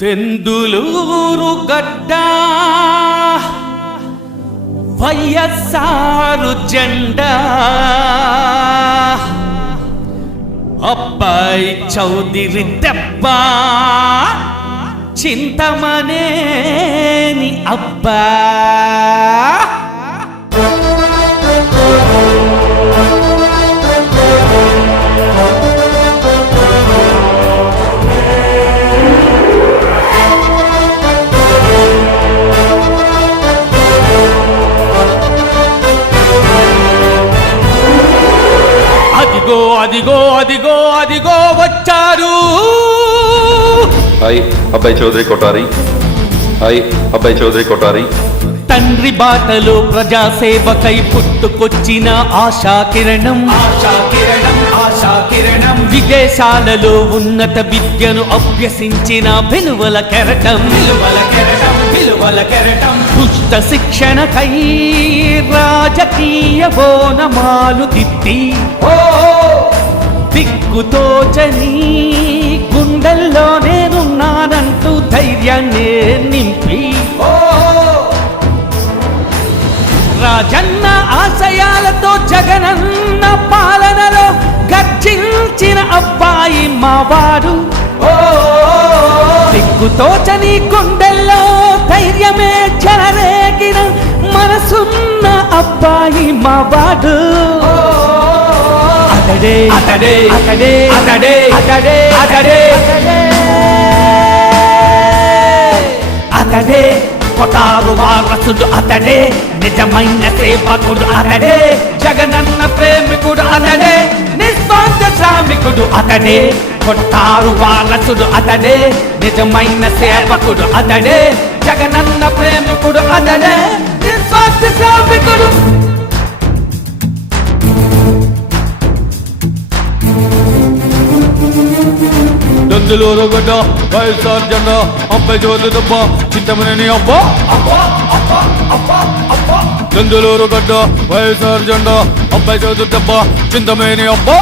దెందులూరు గడ్డ వైఎస్ఆర్ జెండా అబ్బాయి చౌదరి దెబ్బ చింతమనేని అబ్బా అదిగో అదిగో అదిగో అదిగో వచ్చారు. హాయ్ అబ్బాయి చౌదరి కొటారి. హాయ్ అబ్బాయి చౌదరి కొటారి. తండ్రి బాటలో ప్రజాసేవకై పుట్టుకొచ్చిన ఆశా కిరణం, ఆశా కిరణం, ఆశా కిరణం. విదేశాలలో ఉన్నత విద్యను అభ్యసించిన విలువల కెరటం, విలువల కెరటం, విలువల కెరటం. దుష్ట శిక్షణకై రాజకీయ బోనమాలు దిద్ది దిక్కుతోచని గుండెల్లో నేనున్నానంటూ ధైర్యాన్ని నింపి రాజన్న ఆశయాలతో జగనన్న పాలనలో గర్జించిన అబ్బాయి మావాడు. దిక్కుతోచని గుండెల్లో ధైర్యమే చెలరేగిన మనసున్న అబ్బాయి మావాడు. అతడే అతడే అతడే అతడే అతడే అతడే అతడే కొటారు వారసుడు. అతడే నిజమైన సేవకుడు. అతడే జగనన్న ప్రేమికుడు. అతడే నిస్వార్థ శ్రామికుడు. అతడే కొట్టారు వారసుడు. అతడే నిజమైన సేవకుడు. అతడే జగనన్న ప్రేమికుడు. అతడే నిస్వార్థ శ్రామికుడు. దెందులూరు గడ్డ వైఎస్ఆర్ జెండా అబ్బాయి చౌదరి దెబ్బ చింతమనేని అబ్బా. దెందులూరు గడ్డ వైఎస్ఆర్ జెండా అబ్బాయి చౌదరి దెబ్బ చింతమనేని అబ్బా.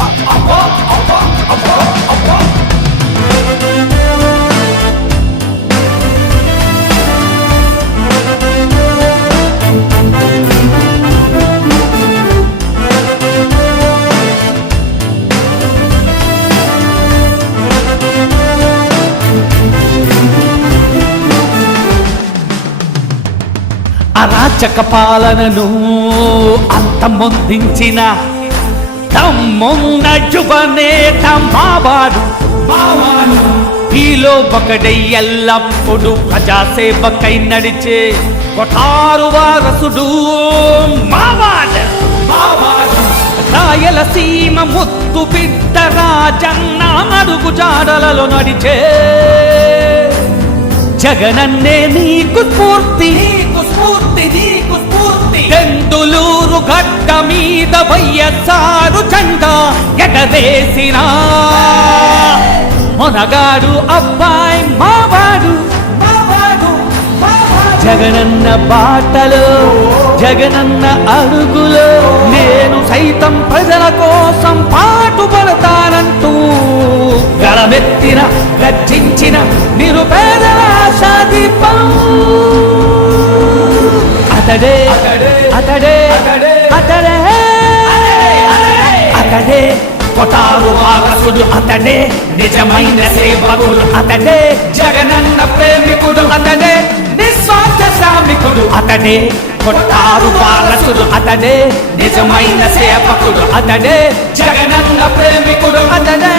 అరాచక పాలనను అంతమొందించిన తమ్మున్న యువనేత మావాడు. ఈలో ఒకడై ఎల్లప్పుడు ప్రజాసేవకై నడిచే కొటారు వారసుడు మావాడు. రాయలసీమ ముత్తు బిడ్డ రాజన్న అడుగు జాడలలో నడిచే జగనన్నే నీకు స్ఫూర్తి, నీకు స్ఫూర్తి, నీకు స్ఫూర్తి. దెందులూరు గడ్డ మీద వైఎస్ఆర్ జెండా ఎగరేసిన మొనగాడు అబ్బాయి మావాడు. జగనన్న బాటలో జగనన్న అడుగులో నేను సైతం ప్రజల కోసం పాటుపడతానంటూ గలమెత్తిన గర్జించిన నిరుపేదల ఆశాదీపం. అతడే అతడే అతడే అతడే అతడే కొటారు వారసుడు. అతడే నిజమైన సేవకుడు. అతడే జగనన్న ప్రేమికుడు. అతడే నిస్వార్థ శ్రామికుడు. అతడే కొట్టారు వారసుడు. అతడే నిజమైన సేవకుడు. అతడే జగనన్న ప్రేమికుడు. అతడే